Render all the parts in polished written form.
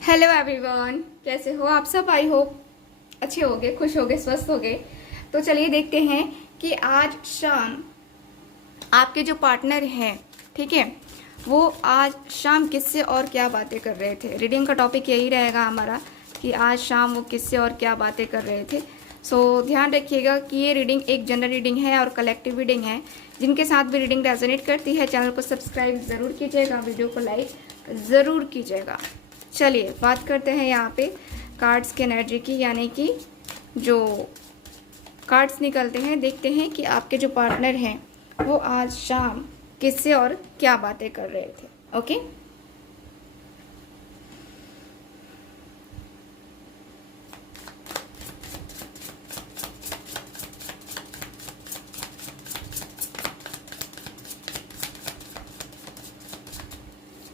Hello everyone, कैसे हो आप सब। आई होप अच्छे होगे, खुश होगे, स्वस्थ होगे। तो चलिए देखते हैं कि आज शाम आपके जो पार्टनर हैं, ठीक है, वो आज शाम किससे और क्या बातें कर रहे थे। रीडिंग का टॉपिक यही रहेगा हमारा कि आज शाम वो किससे और क्या बातें कर रहे थे। सो ध्यान रखिएगा कि ये रीडिंग एक जनरल रीडिंग है और कलेक्टिव रीडिंग है। जिनके साथ भी रीडिंग रेजोनेट करती है चैनल को सब्सक्राइब ज़रूर कीजिएगा, वीडियो को लाइक ज़रूर कीजिएगा। चलिए बात करते हैं यहाँ पे कार्ड्स की एनर्जी की, यानी कि जो कार्ड्स निकलते हैं, देखते हैं कि आपके जो पार्टनर हैं वो आज शाम किससे और क्या बातें कर रहे थे। ओके,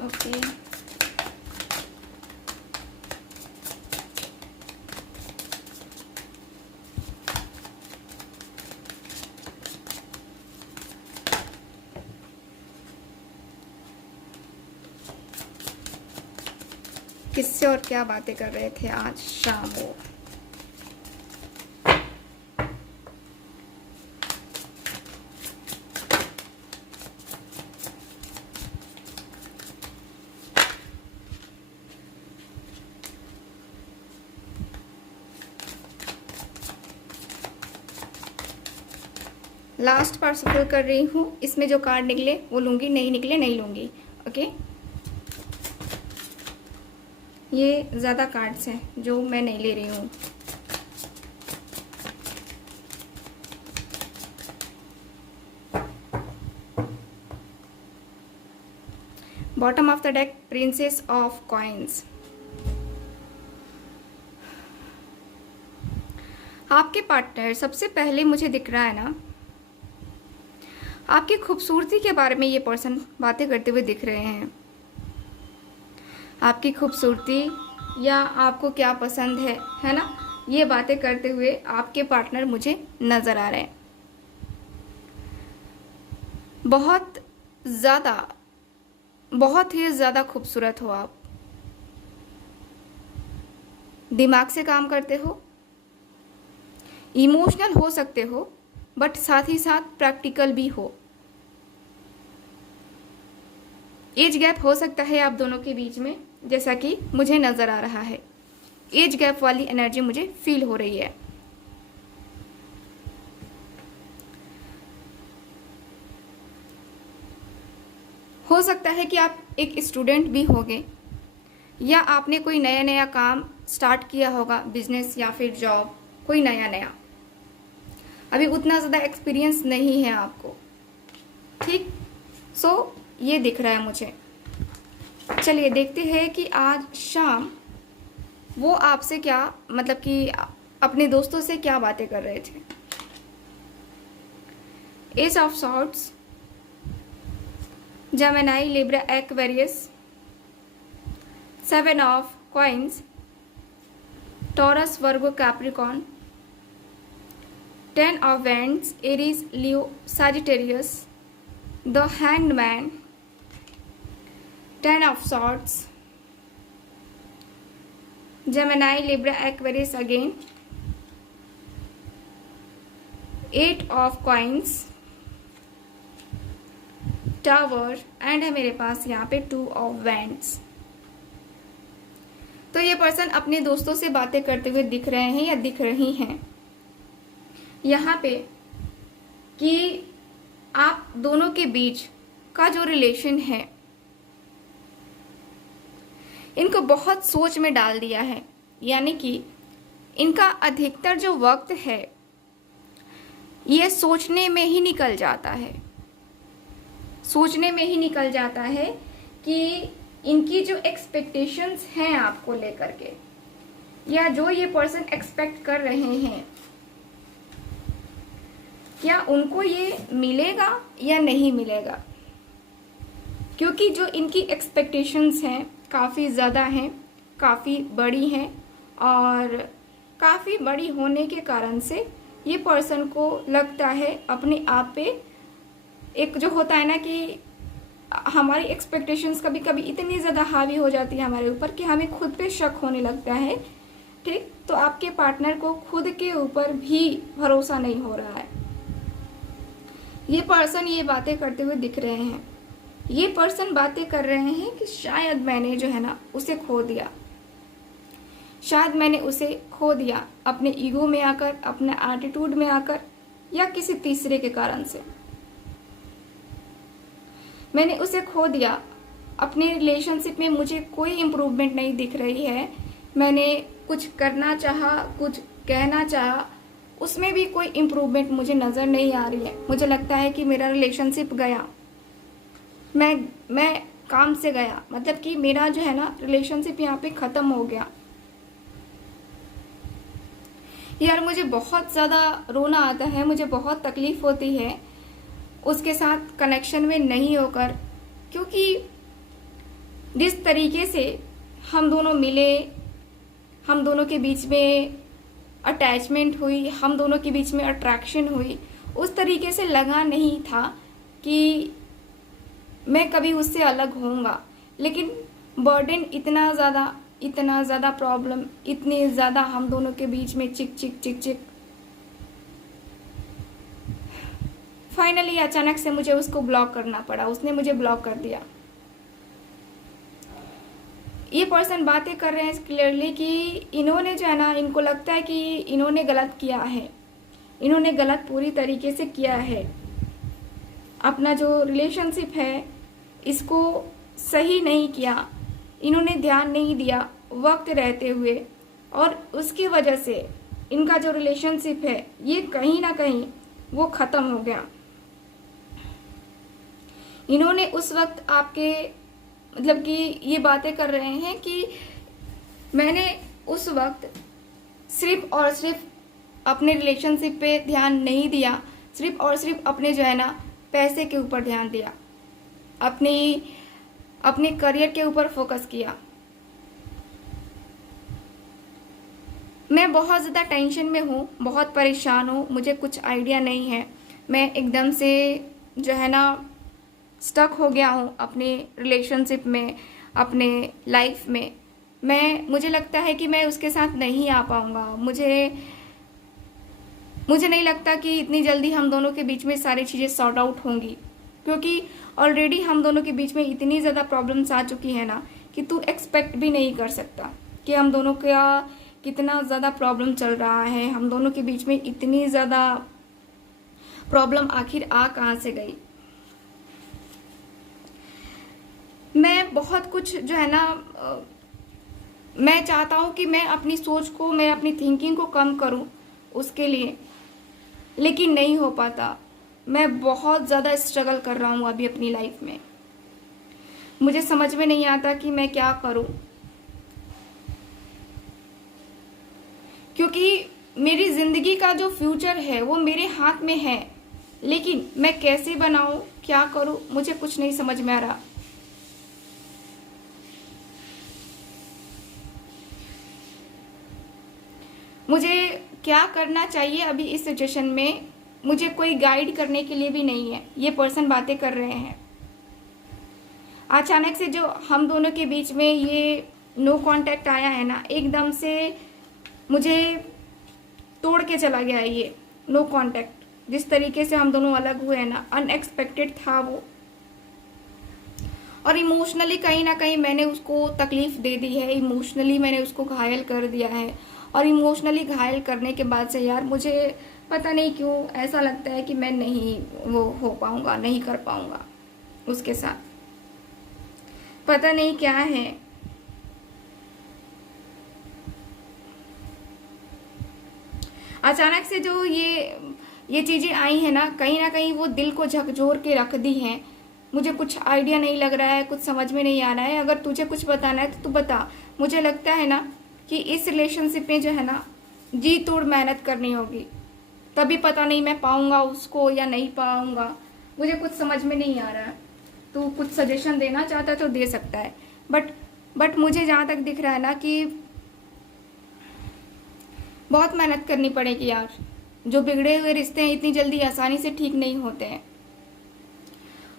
ओके, किससे और क्या बातें कर रहे थे आज शाम वो। लास्ट बार सफल कर रही हूँ, इसमें जो कार्ड निकले वो लूंगी, नहीं निकले नहीं लूंगी। ओके, ये ज़्यादा कार्ड्स हैं जो मैं नहीं ले रही हूँ। Bottom of the deck, princess of coins. आपके पार्टनर सबसे पहले मुझे दिख रहा है ना, आपकी खूबसूरती के बारे में ये पर्सन बातें करते हुए दिख रहे हैं। आपकी खूबसूरती या आपको क्या पसंद है ना, ये बातें करते हुए आपके पार्टनर मुझे नज़र आ रहे हैं। बहुत ही ज़्यादा खूबसूरत हो आप। दिमाग से काम करते हो, इमोशनल हो सकते हो, बट साथ ही साथ प्रैक्टिकल भी हो। एज गैप हो सकता है आप दोनों के बीच में, जैसा कि मुझे नज़र आ रहा है। एज गैप वाली एनर्जी मुझे फील हो रही है। हो सकता है कि आप एक स्टूडेंट भी होंगे या आपने कोई नया नया काम स्टार्ट किया होगा, बिजनेस या फिर जॉब, कोई नया नया। अभी उतना ज़्यादा एक्सपीरियंस नहीं है आपको, ठीक। सो ये दिख रहा है मुझे। चलिए देखते हैं कि आज शाम वो आपसे क्या, मतलब कि अपने दोस्तों से क्या बातें कर रहे थे। Ace of swords, Gemini, Libra, Aquarius, seven of coins, Taurus, Virgo, Capricorn, ten of wands, Aries, Leo, Sagittarius, the hanged man, ten of swords, Gemini, Libra, Aquarius again, eight of coins, tower, and है मेरे पास यहाँ पे two of wands. तो ये person अपने दोस्तों से बातें करते हुए दिख रहे हैं या दिख रही हैं यहाँ पे, कि आप दोनों के बीच का जो रिलेशन है इनको बहुत सोच में डाल दिया है। यानी कि इनका अधिकतर जो वक्त है ये सोचने में ही निकल जाता है। सोचने में ही निकल जाता है कि इनकी जो एक्सपेक्टेशंस हैं आपको लेकर के, या जो ये पर्सन एक्सपेक्ट कर रहे हैं, क्या उनको ये मिलेगा या नहीं मिलेगा। क्योंकि जो इनकी एक्सपेक्टेशंस हैं काफ़ी ज़्यादा हैं, काफ़ी बड़ी हैं, और काफ़ी बड़ी होने के कारण से ये पर्सन को लगता है अपने आप पे, एक जो होता है ना कि हमारी एक्सपेक्टेशंस कभी कभी इतनी ज़्यादा हावी हो जाती है हमारे ऊपर कि हमें खुद पे शक होने लगता है। ठीक, तो आपके पार्टनर को खुद के ऊपर भी भरोसा नहीं हो रहा है। ये पर्सन ये बातें करते हुए दिख रहे हैं। ये पर्सन बातें कर रहे हैं कि शायद मैंने जो है ना उसे खो दिया, शायद मैंने उसे खो दिया अपने ईगो में आकर, अपने एटीट्यूड में आकर, या किसी तीसरे के कारण से मैंने उसे खो दिया। अपने रिलेशनशिप में मुझे कोई इम्प्रूवमेंट नहीं दिख रही है। मैंने कुछ करना चाहा, कुछ कहना चाहा, उसमें भी कोई इम्प्रूवमेंट मुझे नज़र नहीं आ रही है। मुझे लगता है कि मेरा रिलेशनशिप गया, मैं काम से गया, मतलब कि मेरा जो है ना रिलेशनशिप यहाँ पे ख़त्म हो गया। यार मुझे बहुत ज़्यादा रोना आता है, मुझे बहुत तकलीफ़ होती है उसके साथ कनेक्शन में नहीं होकर, क्योंकि जिस तरीके से हम दोनों मिले, हम दोनों के बीच में अटैचमेंट हुई, हम दोनों के बीच में अट्रैक्शन हुई, उस तरीके से लगा नहीं था कि मैं कभी उससे अलग होऊंगा। लेकिन बर्डन इतना ज़्यादा प्रॉब्लम, इतनी ज़्यादा हम दोनों के बीच में चिक चिक, फाइनली अचानक से मुझे उसको ब्लॉक करना पड़ा। उसने मुझे ब्लॉक कर दिया। ये पर्सन बातें कर रहे हैं क्लियरली कि इन्होंने जो है ना, इनको लगता है कि इन्होंने गलत किया है, इन्होंने गलत पूरी तरीके से किया है। अपना जो रिलेशनशिप है इसको सही नहीं किया, इन्होंने ध्यान नहीं दिया वक्त रहते हुए, और उसकी वजह से इनका जो रिलेशनशिप है ये कहीं ना कहीं वो ख़त्म हो गया। इन्होंने उस वक्त आपके मतलब कि ये बातें कर रहे हैं कि मैंने उस वक्त सिर्फ और सिर्फ अपने रिलेशनशिप पे ध्यान नहीं दिया, सिर्फ और सिर्फ अपने जो है ना पैसे के ऊपर ध्यान दिया, अपने करियर के ऊपर फोकस किया। मैं बहुत ज़्यादा टेंशन में हूँ, बहुत परेशान हूँ, मुझे कुछ आइडिया नहीं है। मैं एकदम से जो है ना स्टक हो गया हूँ अपने रिलेशनशिप में, अपने लाइफ में। मुझे लगता है कि मैं उसके साथ नहीं आ पाऊँगा। मुझे नहीं लगता कि इतनी जल्दी हम दोनों के बीच में सारी चीज़ें सॉर्ट आउट होंगी, क्योंकि ऑलरेडी हम दोनों के बीच में इतनी ज़्यादा प्रॉब्लम्स आ चुकी है ना कि तू एक्सपेक्ट भी नहीं कर सकता कि हम दोनों का कितना ज़्यादा प्रॉब्लम चल रहा है। हम दोनों के बीच में इतनी ज़्यादा प्रॉब्लम आखिर आ कहाँ से गई। मैं बहुत कुछ जो है ना, मैं चाहता हूँ कि मैं अपनी सोच को, मैं अपनी थिंकिंग को कम करूँ उसके लिए, लेकिन नहीं हो पाता। मैं बहुत ज़्यादा स्ट्रगल कर रहा हूँ अभी अपनी लाइफ में। मुझे समझ में नहीं आता कि मैं क्या करूँ, क्योंकि मेरी ज़िंदगी का जो फ्यूचर है वो मेरे हाथ में है, लेकिन मैं कैसे बनाऊँ, क्या करूँ, मुझे कुछ नहीं समझ में आ रहा। मुझे क्या करना चाहिए अभी इस सिचुएशन में, मुझे कोई गाइड करने के लिए भी नहीं है। ये पर्सन बातें कर रहे हैं। अचानक से जो हम दोनों के बीच में ये नो कांटेक्ट आया है ना, एकदम से मुझे तोड़ के चला गया है ये नो कांटेक्ट। जिस तरीके से हम दोनों अलग हुए हैं ना, अनएक्सपेक्टेड था वो, और इमोशनली कहीं ना कहीं मैंने उसको तकलीफ दे दी है, इमोशनली मैंने उसको घायल कर दिया है। और इमोशनली घायल करने के बाद से यार मुझे पता नहीं क्यों ऐसा लगता है कि मैं नहीं वो हो पाऊंगा, नहीं कर पाऊंगा उसके साथ। पता नहीं क्या है। अचानक से जो ये चीज़ें आई हैं ना कहीं वो दिल को झकझोर के रख दी हैं। मुझे कुछ आइडिया नहीं लग रहा है, कुछ समझ में नहीं आ रहा है। अगर तुझे कुछ बताना है तो तू बता। मुझे लगता है ना कि इस रिलेशनशिप में जो है ना जी तोड़ मेहनत करनी होगी, तभी पता नहीं मैं पाऊंगा उसको या नहीं पाऊंगा। मुझे कुछ समझ में नहीं आ रहा है। तू कुछ सजेशन देना चाहता है तो दे सकता है, बट मुझे जहाँ तक दिख रहा है ना कि बहुत मेहनत करनी पड़ेगी यार। जो बिगड़े हुए रिश्ते हैं इतनी जल्दी आसानी से ठीक नहीं होते हैं।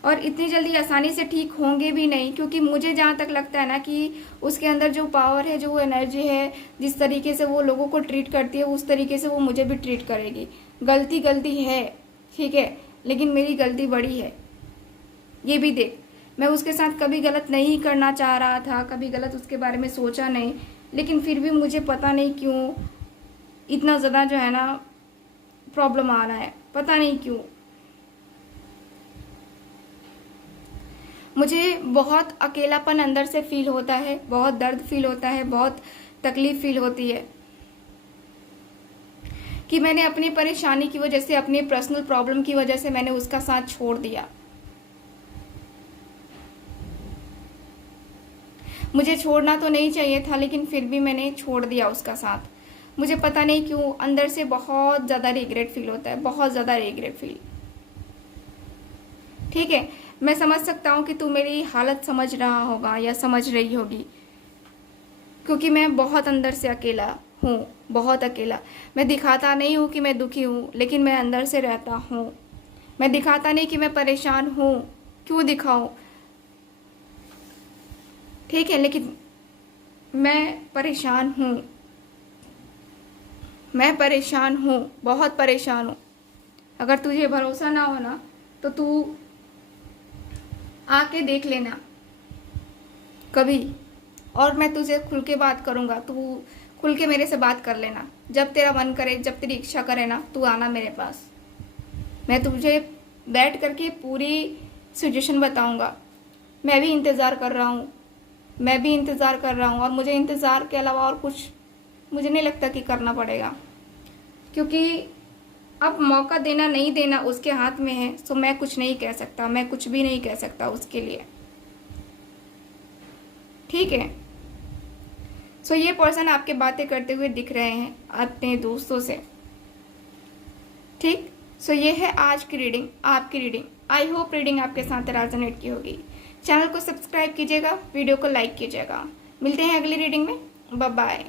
और इतनी जल्दी आसानी से ठीक होंगे भी नहीं, क्योंकि मुझे जहाँ तक लगता है ना कि उसके अंदर जो पावर है, जो वो एनर्जी है, जिस तरीके से वो लोगों को ट्रीट करती है उस तरीके से वो मुझे भी ट्रीट करेगी। गलती है, ठीक है, लेकिन मेरी गलती बड़ी है, ये भी देख। मैं उसके साथ कभी गलत नहीं करना चाह रहा था, कभी गलत उसके बारे में सोचा नहीं, लेकिन फिर भी मुझे पता नहीं क्यों इतना ज़्यादा जो है ना प्रॉब्लम आ रहा है, पता नहीं क्यों। मुझे बहुत अकेलापन अंदर से फील होता है, बहुत दर्द फील होता है, बहुत तकलीफ फील होती है कि मैंने अपनी परेशानी की वजह से, अपनी पर्सनल प्रॉब्लम की वजह से मैंने उसका साथ छोड़ दिया। मुझे छोड़ना तो नहीं चाहिए था, लेकिन फिर भी मैंने छोड़ दिया उसका साथ। मुझे पता नहीं क्यों अंदर से बहुत ज़्यादा रिग्रेट फील होता है, बहुत ज़्यादा रिग्रेट फील। ठीक है, मैं समझ सकता हूँ कि तू मेरी हालत समझ रहा होगा या समझ रही होगी, क्योंकि मैं बहुत अंदर से अकेला हूँ, बहुत अकेला। मैं दिखाता नहीं हूँ कि मैं दुखी हूँ, लेकिन मैं अंदर से रहता हूँ। मैं दिखाता नहीं कि मैं परेशान हूँ, क्यों दिखाऊँ, ठीक है, लेकिन मैं परेशान हूँ, मैं परेशान हूँ, बहुत परेशान हूँ। अगर तुझे भरोसा ना हो ना तो तू आके देख लेना कभी, और मैं तुझे खुल के बात करूँगा, तू खुल के मेरे से बात कर लेना। जब तेरा मन करे, जब तेरी इच्छा करे ना, तू आना मेरे पास। मैं तुझे बैठ करके पूरी सिचुएशन बताऊँगा। मैं भी इंतज़ार कर रहा हूँ, मैं भी इंतज़ार कर रहा हूँ, और मुझे इंतज़ार के अलावा और कुछ मुझे नहीं लगता कि करना पड़ेगा, क्योंकि अब मौका देना नहीं देना उसके हाथ में है। सो मैं कुछ नहीं कह सकता, मैं कुछ भी नहीं कह सकता उसके लिए, ठीक है। सो ये पर्सन आपके बातें करते हुए दिख रहे हैं अपने दोस्तों से, ठीक। सो ये है आज की रीडिंग, आपकी रीडिंग। आई होप रीडिंग आपके साथ रेजोनेट की होगी। चैनल को सब्सक्राइब कीजिएगा, वीडियो को लाइक कीजिएगा। मिलते हैं अगली रीडिंग में, बाय बाय।